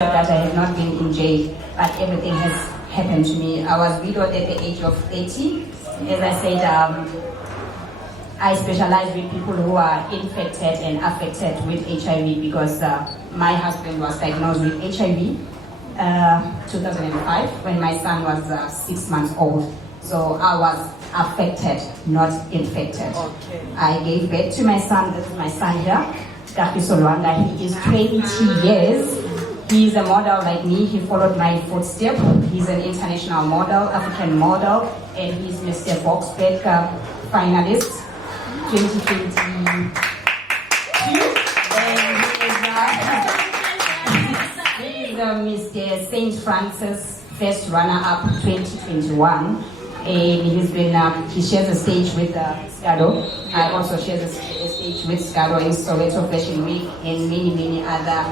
that I have not been in jail, but everything has happened to me. I was widowed at the age of 30. As I said, I specialize with people who are infected and affected with HIV because my husband was diagnosed with HIV 2005 when my son was 6 months old. So I was affected, not infected. Okay. I gave birth to my son. This is my son here, Kgomotso. He is 20 years. He's a model like me. He followed my footsteps. He's an international model, African model, and he's Mr. Boxback finalist 2022. And he is Mr. St. Francis first runner-up 2021. And he shares a stage with Scado. I also share a stage with Scado in Soweto Fashion Week and many other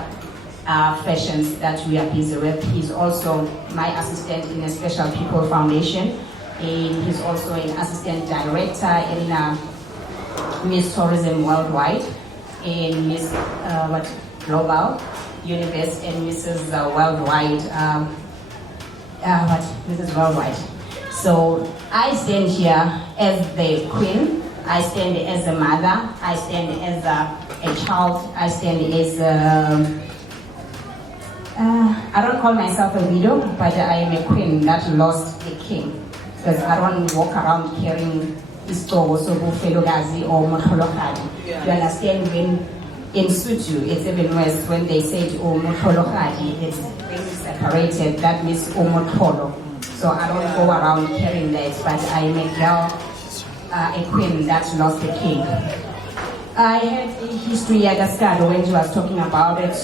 fashions that we are busy with. He's also my assistant in a Special People Foundation, and he's also an assistant director in Miss Tourism Worldwide, and Miss Global Universe, and Mrs. Worldwide. Mrs. Worldwide. So I stand here as the queen. I stand as a mother. I stand as a child. I stand as I don't call myself a widow, but I am a queen that lost a king. Because I don't walk around carrying Kgomotso or Motholokadi. You understand, when in Sutu, it's even worse when they say Motholokadi, it's when you separated, that means Motolo. So I don't go around carrying that, but I am a girl, a queen that lost a king. I had a history at Scado when she was talking about it,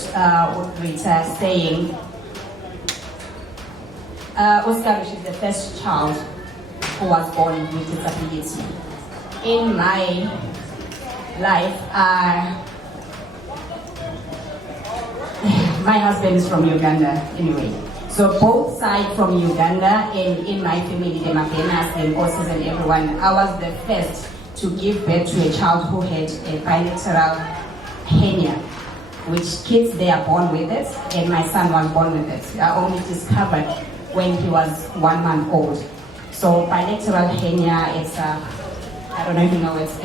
Rita saying, Oscar, she's the first child who was born with disability. In my life, my husband is from Uganda anyway. So both sides from Uganda, and in my family, the Mabenas, the Nkosas and everyone, I was the first to give birth to a child who had a bilateral hernia, which kids, they are born with it, and my son was born with it. I only discovered when he was 1 month old. So bilateral hernia, it's I don't know if you know, it's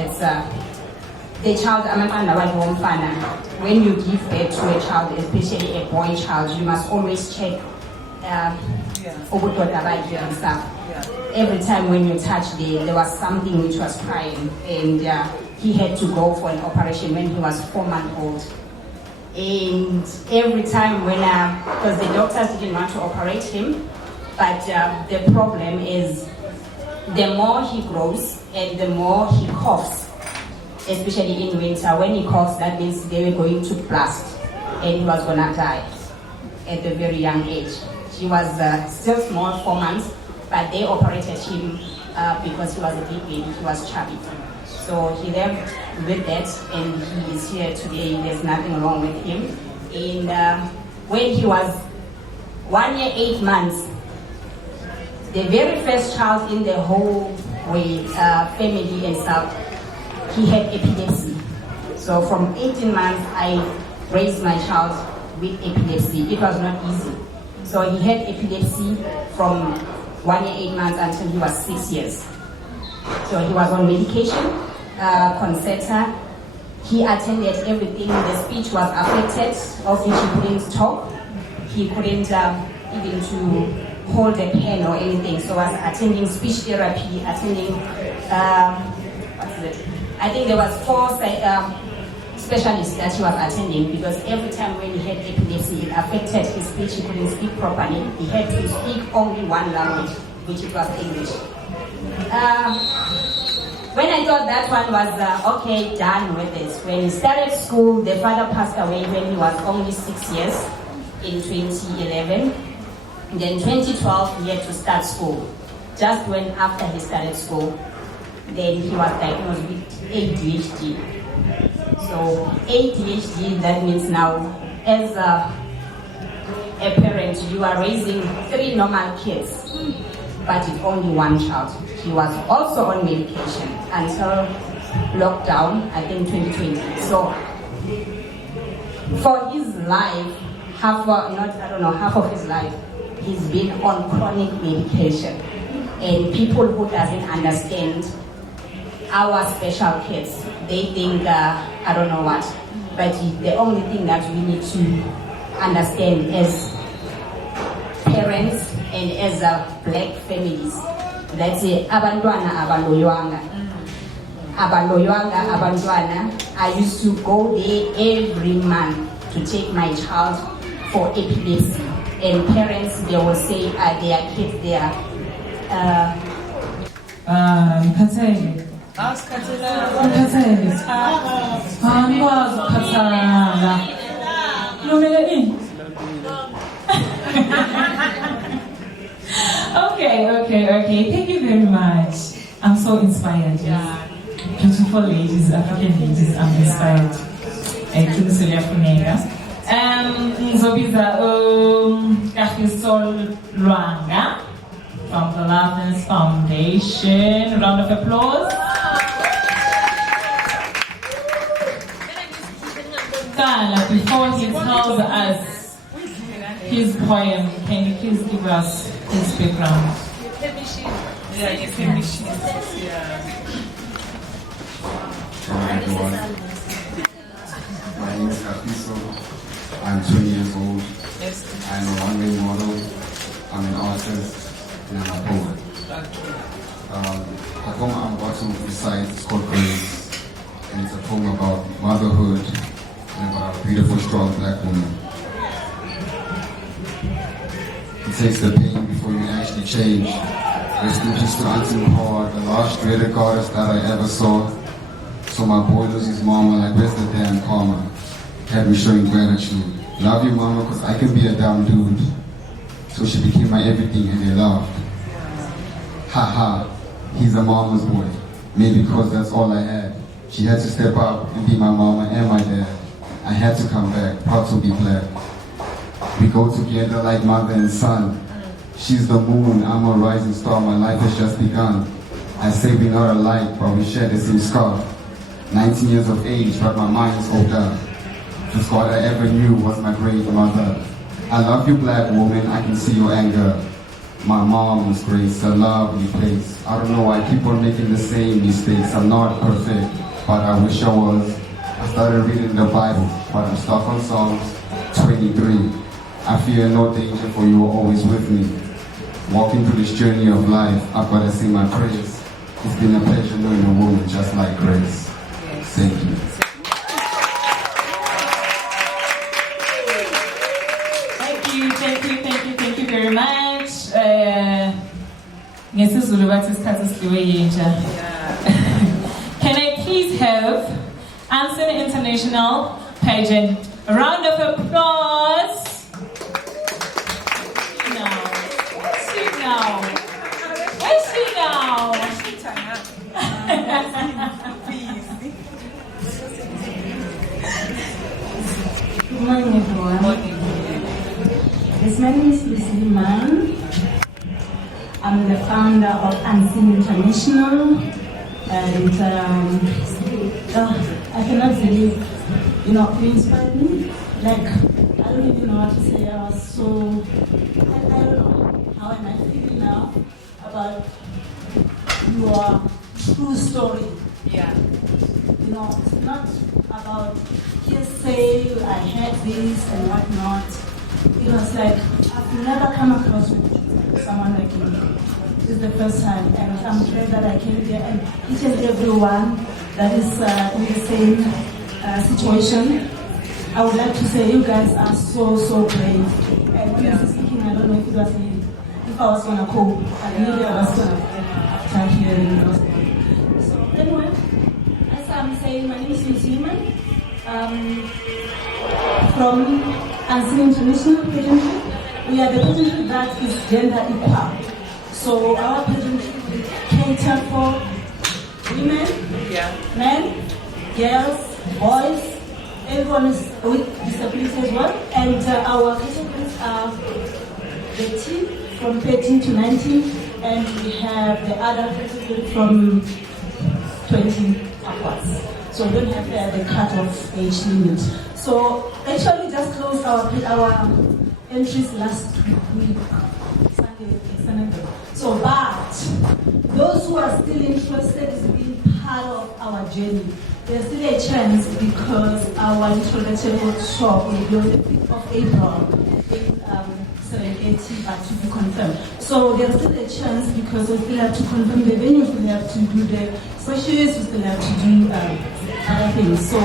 the child, when you give birth to a child, especially a boy child, you must always check every time when you touch there was something which was crying, and he had to go for an operation when he was 4 months old. And every time when, because the doctors didn't want to operate him, but the problem is the more he grows and the more he coughs, especially in winter. When he coughs, that means they were going to blast and he was gonna die at a very young age. He was still small, 4 months, but they operated him because he was a big baby, he was chubby. So he left with that, and he is here today. There's nothing wrong with him. And when he was 1 year, 8 months, the very first child in the whole family and stuff, he had epilepsy. So from 18 months, I raised my child with epilepsy. It was not easy. So he had epilepsy from 1 year, 8 months until he was 6 years. So he was on medication, Concerta. He attended everything. The speech was affected, of which he couldn't talk. He couldn't even to hold a pen or anything. So I was attending speech therapy, attending, I think there was 4 specialists that he was attending, because every time when he had epilepsy, it affected his speech. He couldn't speak properly. He had to speak only one language, which it was English. When I thought that one was okay, done with this, when he started school, the father passed away when he was only 6 years in 2011. Then 2012, he had to start school. Just when after he started school, then he was diagnosed with ADHD. So ADHD, that means now, as a parent, you are raising 3 normal kids, but it's only 1 child. He was also on medication until lockdown, I think 2020. So for his life, half of his life, he's been on chronic medication. And people who doesn't understand our special kids, they think, I don't know what. But the only thing that we need to understand as parents and as black families, that's it, abantwana abaloywanga. Abaloywanga, abantwana. I used to go there every month to take my child for epilepsy. And parents, they will say their kids, they are Tessel. Okay. Thank you very much. I'm so inspired. Yeah. Beautiful ladies, African ladies, I'm inspired. Ngizobiza Kgomotso Lwanga from the Loveness Foundation. Round of applause. Kala, before he tells us his poem, can you please give us his background? Hello everyone. My name is Kgomotso. I'm 20 years old. I'm a one-way model. I'm an artist and I'm a poet. The poem I'm about to recite is called Grace, and it's a poem about motherhood and about a beautiful, strong black woman. It takes the pain before you actually change. Rest in peace to Auntie Hard, the last dreaded goddess that I ever saw. So my boy loses his mama, like where's the damn karma? Had me showing gratitude. Love you mama, cause I can be a dumb dude. So she became my everything and they laughed. Haha, he's a mama's boy. Maybe because that's all I had. She had to step up and be my mama and my dad. I had to come back, proud to be black. We go together like mother and son. She's the moon, I'm a rising star, my life has just begun. I say we're not alike, but we share the same scar. 19 years of age, but my mind is older. Just God I ever knew was my great mother. I love you, black woman, I can see your anger. My mom's grace, a lovely place. I don't know why I keep on making the same mistakes. I'm not perfect, but I wish I was. I started reading the Bible, but I'm stuck on Psalms 23. I fear no danger, for you are always with me. Walking through this journey of life, I've got to sing my praise. It's been a pleasure knowing a woman just like Grace. Thank you. Thank you very much. Can I please have Anson International Pageant? A round of applause. Where's she now? Good morning, everyone. Yes, my name is Tessel. I'm the founder of Unseen International, and I cannot believe, you inspired me. Like, I don't even know what to say. I was so, I don't know, how am I feeling now about your true story. Yeah. It's not about hearsay, I had this and whatnot. It was like, I've never come across with someone like you. This is the first time, and I'm glad that I came here, and each and everyone that is in the same situation. I would like to say you guys are so brave. And when I was speaking, I don't know if it was if I was gonna cope. I knew I was gonna after hearing those things. So anyway, as I'm saying, my name is Tessel. From Unseen International Pageantry. We are the pageantry that is gender equal. So our pageantry will cater for women, men, girls, boys, everyone is with disabilities as well. And our categories are 18 from 13 to 19, and we have the other category from 20 upwards. So we don't have the cut-off age limit. So actually we just closed our entries last week, Sunday. So, but those who are still interested in being part of our journey, there's still a chance because our introductory workshop will be on the 5th of April in Serengeti, but to be confirmed. So there's still a chance because we still have to confirm the venue, we still have to do the sessions, we still have to do other things. So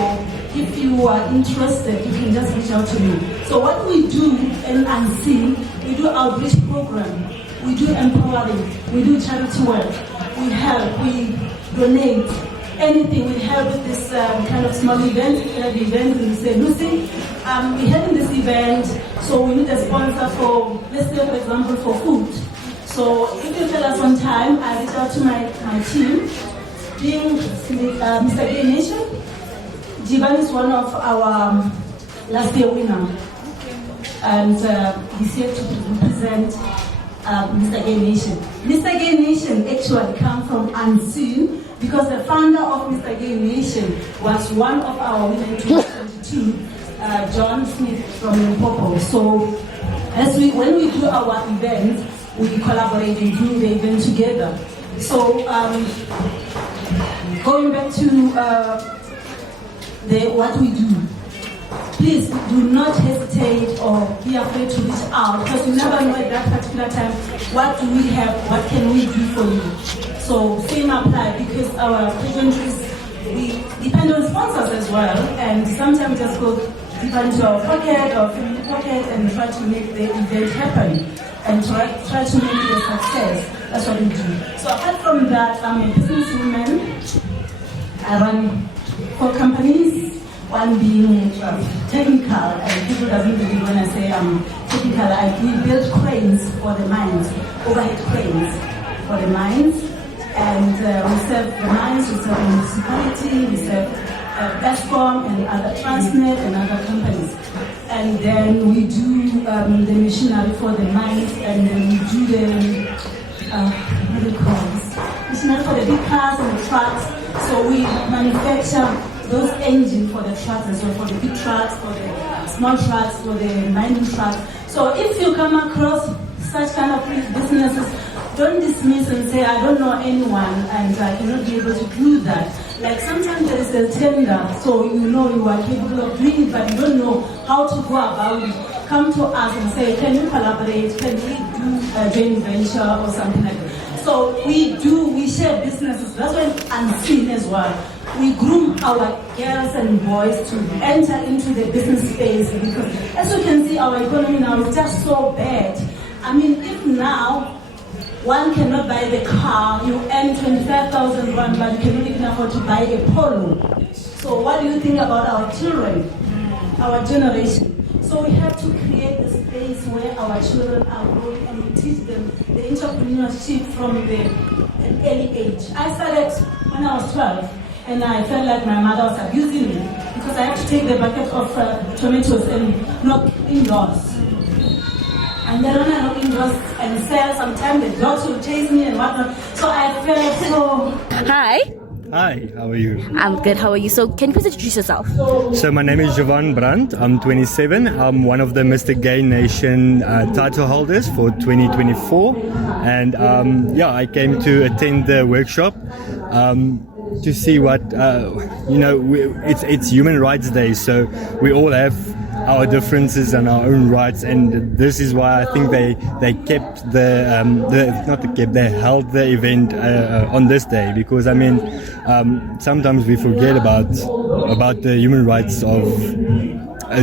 if you are interested, you can just reach out to me. So what we do in Unseen, we do outreach program, we do empowering, we do charity work, we help, we donate, anything. We help with this kind of small event. We have event and we say, Lucy, we're having this event, so we need a sponsor for, let's say for example, for food. So if you tell us on time, I reach out to my team, being Mr. Gay Nation. Jivan is one of our last year winner, and he's here to represent Mr. Gay Nation. Mr. Gay Nation actually comes from Unseen because the founder of Mr. Gay Nation was one of our winners in 2022, John Smith from Limpopo. So when we do our event, we collaborate and do the event together. So going back to what we do, please do not hesitate or be afraid to reach out because you never know at that particular time what do we have, what can we do for you. So same apply because our pageantries, we depend on sponsors as well, and sometimes just go deep into our pocket or family pocket and try to make the event happen and try to make it a success. That's what we do. So apart from that, I'm a businesswoman. I run 4 companies, one being technical, and people doesn't believe when I say I'm technical. We build cranes for the mines, overhead cranes for the mines, and we serve the mines, we serve the municipality, we serve Bascom and other Transnet and other companies. And then we do the machinery for the mines, and then we do the, what do you call this? Machinery for the big cars and the trucks. So we manufacture those engines for the trucks as well, for the big trucks, for the small trucks, for the mining trucks. So if you come across such kind of businesses, don't dismiss and say, I don't know anyone and I cannot be able to do that. Like sometimes there is a tender, so you know you are capable of doing it, but you don't know how to go about it. Come to us and say, can you collaborate? Can we do a joint venture or something like that? So we share businesses. That's why Unseen as well. We groom our girls and boys to enter into the business space because as you can see, our economy now is just so bad. I mean, if now one cannot buy the car, you earn 25,000 rand, but you cannot even afford to buy a polo. So what do you think about our children, our generation? So we have to create a space where our children are growing and we teach them the entrepreneurship from an early age. I started when I was 12 and I felt like my mother was abusing me because I had to take the bucket of tomatoes and knock indoors. And then when I knock indoors and sell, sometimes the dogs will chase me and whatnot. So I felt so... Hi. Hi, how are you? I'm good, how are you? So can you please introduce yourself? So my name is Jovan Brandt, I'm 27. I'm one of the Mr. Gay Nation title holders for 2024. And I came to attend the workshop to see what, it's Human Rights Day, so we all have our differences and our own rights, and this is why I think they kept they held the event on this day, because I mean sometimes we forget about the human rights of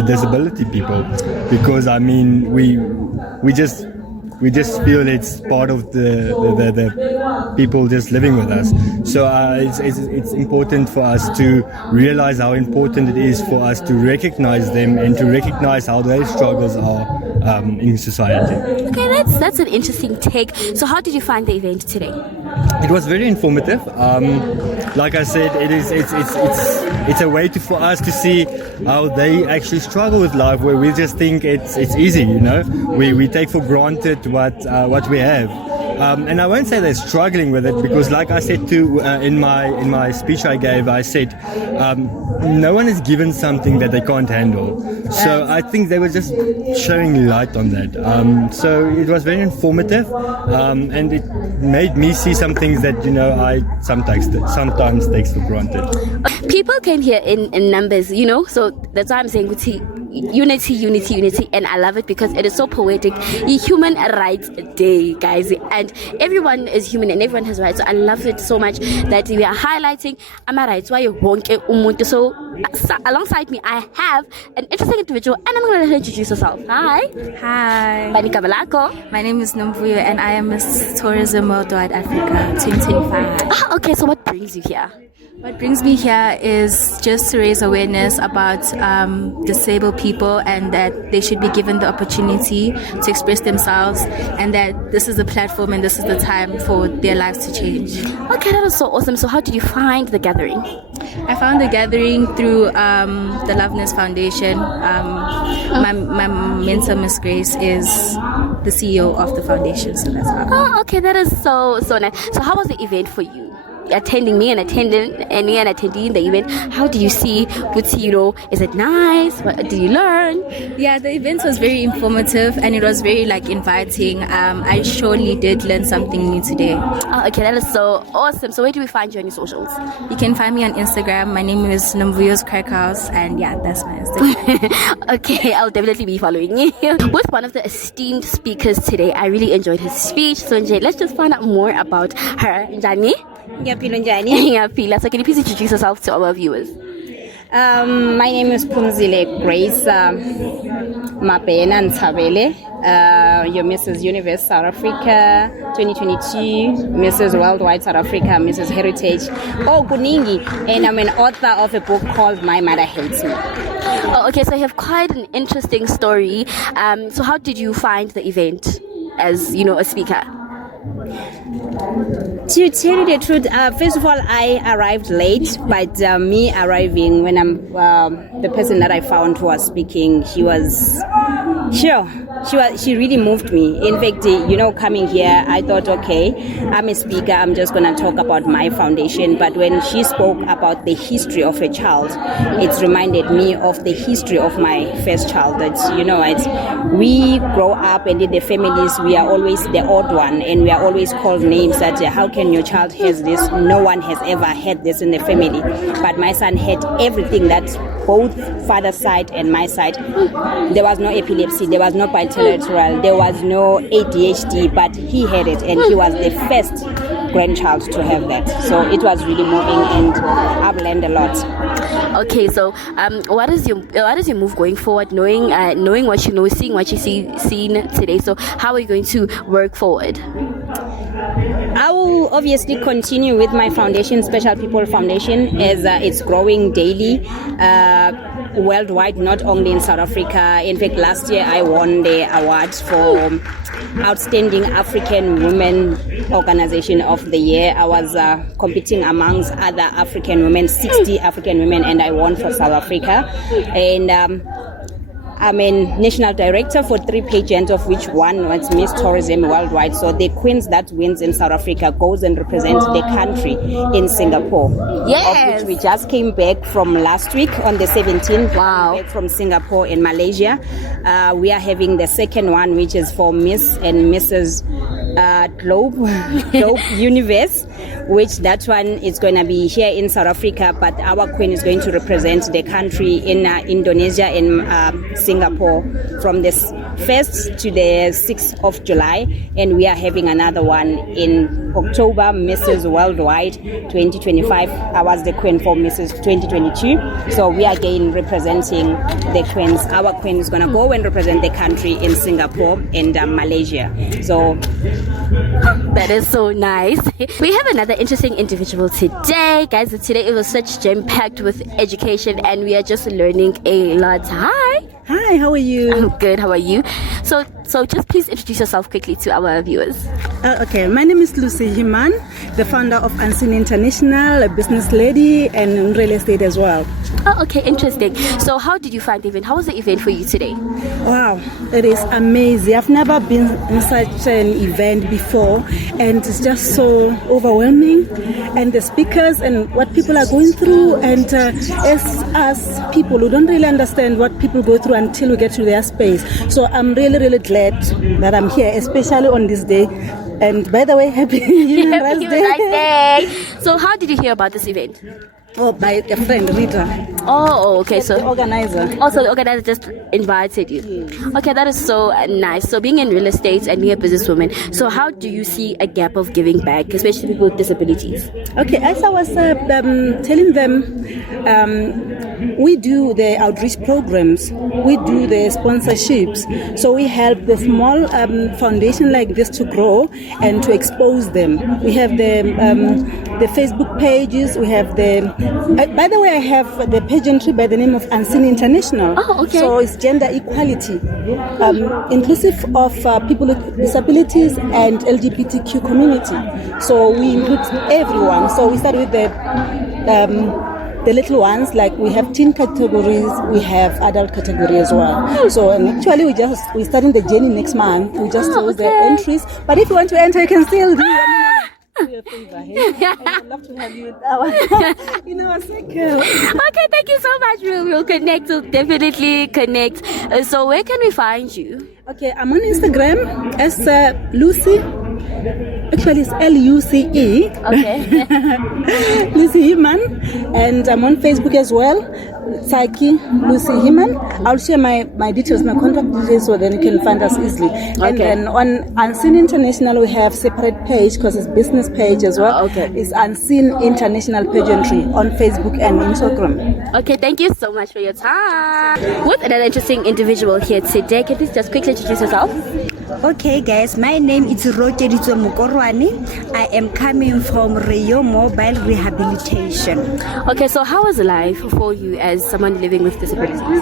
disability people, because I mean we just feel it's part of the people just living with us. So it's important for us to realize how important it is for us to recognize them and to recognize how their struggles are in society. Okay, that's an interesting take. So how did you find the event today? It was very informative. Like I said, it's a way for us to see how they actually struggle with life, where we just think it's easy, you know. We take for granted what we have, and I won't say they're struggling with it, because like I said too in my speech I gave, I said no one is given something that they can't handle. So I think they were just showing light on that. So it was very informative, and it made me see some things that I sometimes takes for granted. People came here in numbers, so that's why I'm saying unity, and I love it because it is so poetic. Human Rights Day, guys, and everyone is human and everyone has rights. So I love it so much that we are highlighting ama rights. Why umuntu? So alongside me, I have an interesting individual, and I'm going to let her introduce herself. Hi. Bani Kabalako. My name is Nomvuyo, and I am Miss Tourism Worldwide Africa 2025. Okay, so what brings you here? What brings me here is just to raise awareness about disabled people, and that they should be given the opportunity to express themselves, and that this is the platform and this is the time for their lives to change. Okay, that is so awesome. So how did you find the gathering? I found the gathering through the Loveness Foundation. My mentor, Miss Grace, is the CEO of the foundation, so that's how. Oh, okay, that is so nice. So how was the event for you? Attending me and attendee in the event, how do you see? Is it nice? What did you learn? Yeah, the event was very informative and it was very inviting. I surely did learn something new today. Oh, okay, that is so awesome. So where do we find you on your socials? You can find me on Instagram. My name is Nomvuyo's Crack House, and yeah, that's my Instagram. Okay, I'll definitely be following you. With one of the esteemed speakers today, I really enjoyed his speech. So Njay, let's just find out more about her. Njani? Ngiyapila. So can you please introduce yourself to our viewers? My name is Phumzile Grace Mabena Ntabele. You're Mrs. Universe South Africa 2022, Mrs. Worldwide South Africa, Mrs. Heritage. Oh, Kuningi. And I'm an author of a book called My Mother Hates Me. Oh, okay, so you have quite an interesting story. So how did you find the event as, a speaker? To tell you the truth, first of all, I arrived late, but me arriving when the person that I found who was speaking, she really moved me. In fact, coming here, I thought, okay, I'm a speaker, I'm just going to talk about my foundation. But when she spoke about the history of a child, it reminded me of the history of my first child. That, we grow up, and in the families, we are always the odd one, and we are always called names that, how can your child has this? No one has ever had this in the family. But my son had everything that both father's side and my side. There was no epilepsy, there was no bilateral, there was no ADHD, but he had it, and he was the first grandchild to have that. So it was really moving, and I've learned a lot. Okay, so what is your move going forward? Knowing what you know, seeing what you seen today. So how are you going to work forward? I will obviously continue with my foundation, Special People Foundation, as it's growing daily, worldwide, not only in South Africa. In fact, last year I won the award for Outstanding African Women Organization of the Year. I was competing amongst other African women, 60 African women, and I won for South Africa. And I'm a national director for 3 pageants, of which one was Miss Tourism Worldwide. So the queens that wins in South Africa goes and represents the country in Singapore. Yes. Of which we just came back from last week on the 17th. Wow. Back from Singapore in Malaysia. We are having the second one, which is for Miss and Mrs. Globe Universe, which that one is going to be here in South Africa, but our queen is going to represent the country in Indonesia and Singapore from the 1st to the 6th of July, and we are having another one in October, Mrs. Worldwide 2025. I was the queen for Mrs. 2022, so we are again representing the queens. Our queen is going to go and represent the country in Singapore and Malaysia. So that is so nice. We have another interesting individual today, guys. Today it was such jam-packed with education, and we are just learning a lot. Hi, how are you? I'm good. How are you? So just please introduce yourself quickly to our viewers. Okay, my name is Lucy Himan, the founder of Unseen International, a business lady and real estate as well. Oh, okay, interesting. So how did you find the event? How was the event for you today? Wow, it is amazing. I've never been in such an event before, and it's just so overwhelming. And the speakers and what people are going through, and as people who don't really understand what people go through until we get to their space. So I'm really, really glad that I'm here, especially on this day. And by the way, happy Human Rights Day. So how did you hear about this event? Oh, by a friend, Rita. Oh, okay. So the organizer. Also, the organizer just invited you. Yes. Okay, that is so nice. So being in real estate and being a businesswoman, so how do you see a gap of giving back, especially people with disabilities? Okay, as I was telling them, we do the outreach programs, we do the sponsorships, so we help the small foundation like this to grow and to expose them. We have the Facebook pages, we have the by the way, I have the pageantry by the name of Unseen International. Oh, okay. So it's gender equality, inclusive of people with disabilities and LGBTQ community. So we include everyone. So we start with the little ones, like we have teen categories, we have adult category as well. So and actually we're starting the journey next month. We just close the entries. But if you want to enter, you can still do. Do a favor, hey? I'd love to have you in our circle. Okay, thank you so much. We'll connect. We'll definitely connect. So where can we find you? Okay, I'm on Instagram as Lucy. Actually, it's Luce. Okay. Lucy Himan. And I'm on Facebook as well. Psyche Lucy Himan. I'll share my details, my contact details, so then you can find us easily. And then on Unseen International, we have separate page because it's business page as well. Okay. It's Unseen International Pageantry on Facebook and Instagram. Okay, thank you so much for your time. With another interesting individual here today, can you please just quickly introduce yourself? Okay guys, my name is Kgomotso. I am coming from Rio Mobile Rehabilitation. Okay, so how is life for you as someone living with disabilities?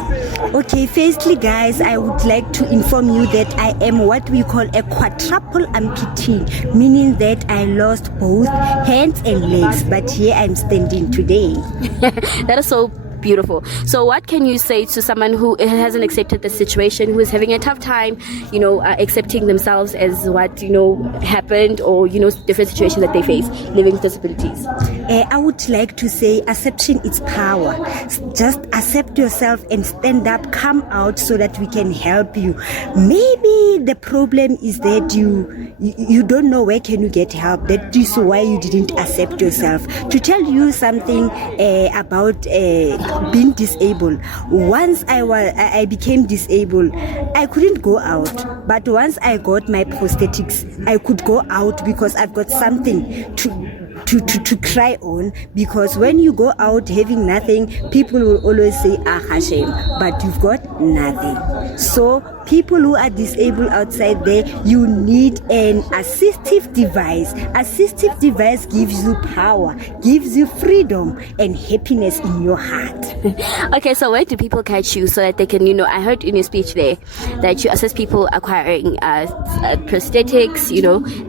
Okay, firstly guys, I would like to inform you that I am what we call a quadruple amputee, meaning that I lost both hands and legs, but here I'm standing today. That is so beautiful. So what can you say to someone who hasn't accepted the situation, who is having a tough time, accepting themselves as what, happened, or, different situations that they face living with disabilities? I would like to say acceptance is power. Just accept yourself and stand up, come out so that we can help you. Maybe the problem is that you don't know where can you get help. That is why you didn't accept yourself. To tell you something about being disabled. Once I became disabled, I couldn't go out. But once I got my prosthetics, I could go out because I've got something to cry on, because when you go out having nothing, people will always say, Hashem, but you've got nothing. So people who are disabled outside there, you need an assistive device. Assistive device gives you power, gives you freedom and happiness in your heart. Okay, so where do people catch you so that they can, I heard in your speech there that you assist people acquiring prosthetics,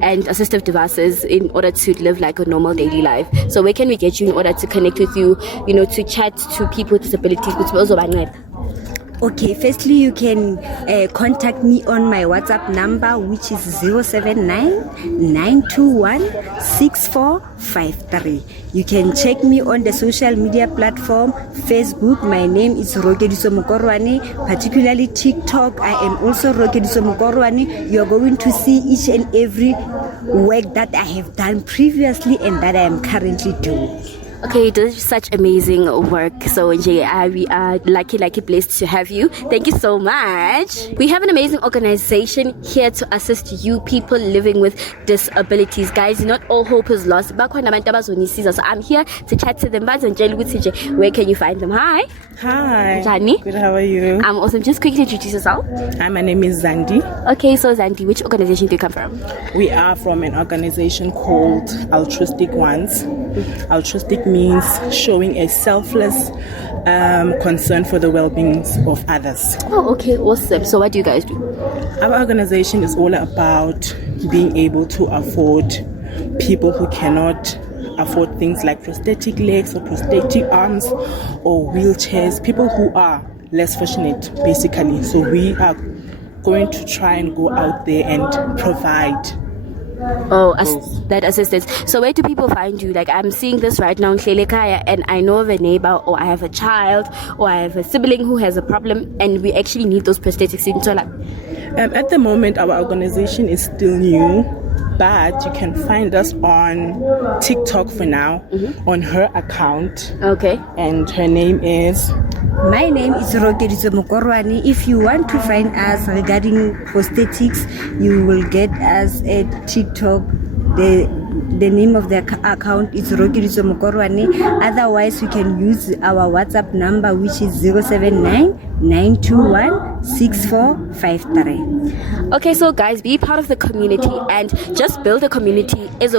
and assistive devices in order to live like a normal daily life. So where can we get you in order to connect with you, to chat to people with disabilities? Okay, firstly, you can contact me on my WhatsApp number, which is 079-921-6453. You can check me on the social media platform, Facebook. My name is Kgomotso, particularly TikTok. I am also Kgomotso. You are going to see each and every work that I have done previously and that I am currently doing. Okay, you do such amazing work. So we are lucky blessed to have you. Thank you so much. We have an amazing organization here to assist you people living with disabilities. Guys, not all hope is lost. So I'm here to chat to them. Where can you find them? Hi. Hi. Jani. Good, how are you? I'm awesome. Just quickly introduce yourself. Hi, my name is Zandi. Okay, so Zandi, which organization do you come from? We are from an organization called Altruistic Ones. Altruistic means showing a selfless concern for the well-being of others. Oh, okay, awesome. So what do you guys do? Our organization is all about being able to afford people who cannot afford things like prosthetic legs or prosthetic arms or wheelchairs, people who are less fortunate basically. So we are going to try and go out there and provide that assistance. So where do people find you? Like, I'm seeing this right now in Hlelekaya, and I know of a neighbor, or I have a child, or I have a sibling who has a problem, and we actually need those prosthetics in Tola. At the moment, our organization is still new, but you can find us on TikTok for now, on her account. Okay. And her name is... My name is Rokerizo Mokorwane. If you want to find us regarding prosthetics, you will get us at TikTok. The name of the account is Rokerizo Mokorwane. Otherwise, you can use our WhatsApp number, which is 079-921-6453. Okay, so guys, be part of the community and just build a community and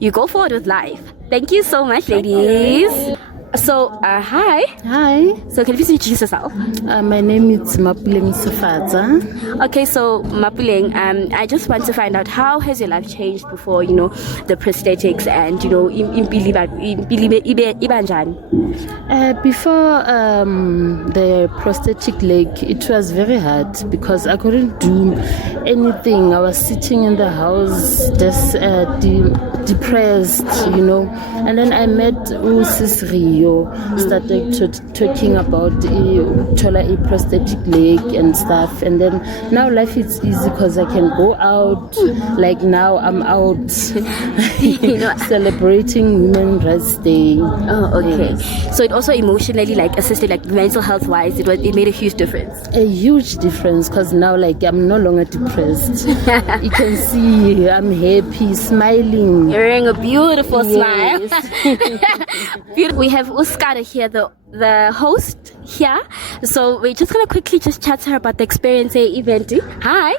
you go forward with life. Thank you so much, ladies. So, hi. Hi. So, can you please introduce yourself? My name is Mapuleng Sefata. Okay, so Mapuleng, I just want to find out, how has your life changed before, the prosthetics and, before the prosthetic leg, it was very hard because I couldn't do anything. I was sitting in the house just depressed, And then I met Sis Rio, started talking about a prosthetic leg and stuff. And then now life is easy because I can go out. Like now I'm out celebrating Women's Rights Day. Oh, okay. Yes. So it also emotionally assisted, mental health wise, it made a huge difference. A huge difference because now I'm no longer depressed. You can see I'm happy, smiling. You're wearing a beautiful smile. Beautiful. We have Uskada here, the host here. So we're just gonna quickly just chat to her about the experience event. Hi.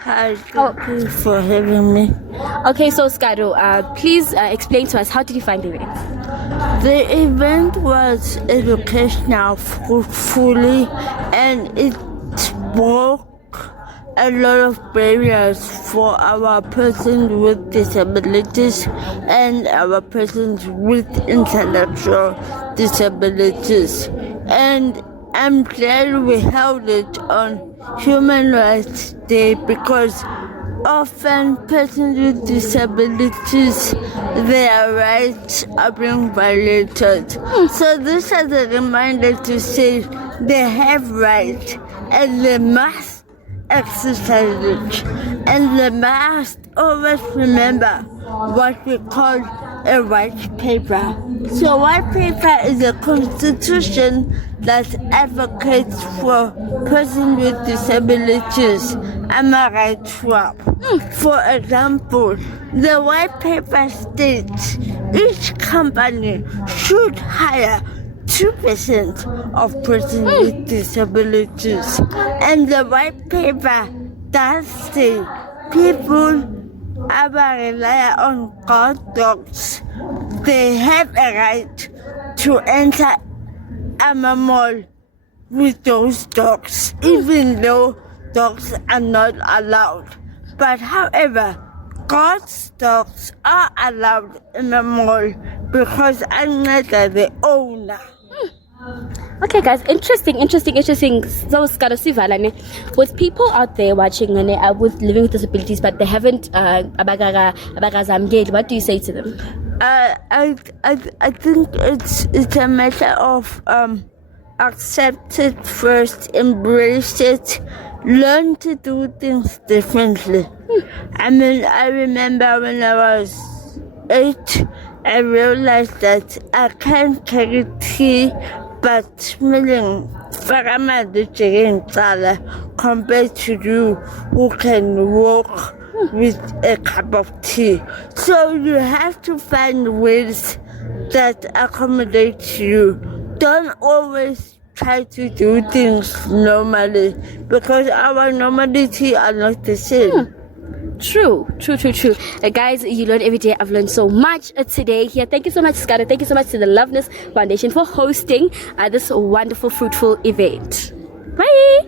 Hi, thank you for having me. Okay, so Skado, please explain to us, how did you find the event? The event was educational, fruitfully, and it broke a lot of barriers for our persons with disabilities and our persons with intellectual disabilities. And I'm glad we held it on Human Rights Day because often persons with disabilities, their rights are being violated. So this is a reminder to say they have rights and they must exercise it. And they must always remember what we call a white paper. So white paper is a constitution that advocates for persons with disabilities. Am I right, Schwab? For example, the white paper states each company should hire 2% of persons with disabilities. And the white paper does say people rely on guard dogs. They have a right to enter a mall with those dogs, even though dogs are not allowed. But however, guard dogs are allowed in the mall because I'm not the owner. Okay, guys, interesting. So, with people out there watching with living with disabilities, but they haven't what do you say to them? I think it's a matter of accept it first, embrace it, learn to do things differently. I mean, I remember when I was 8, I realized that I can't carry tea but smelling compared to you who can walk with a cup of tea. So you have to find ways that accommodate you. Don't always try to do things normally because our normality are not the same. True. Guys, you learn every day. I've learned so much today here. Thank you so much, Skada. Thank you so much to the Loveness Foundation for hosting this wonderful, fruitful event. Bye.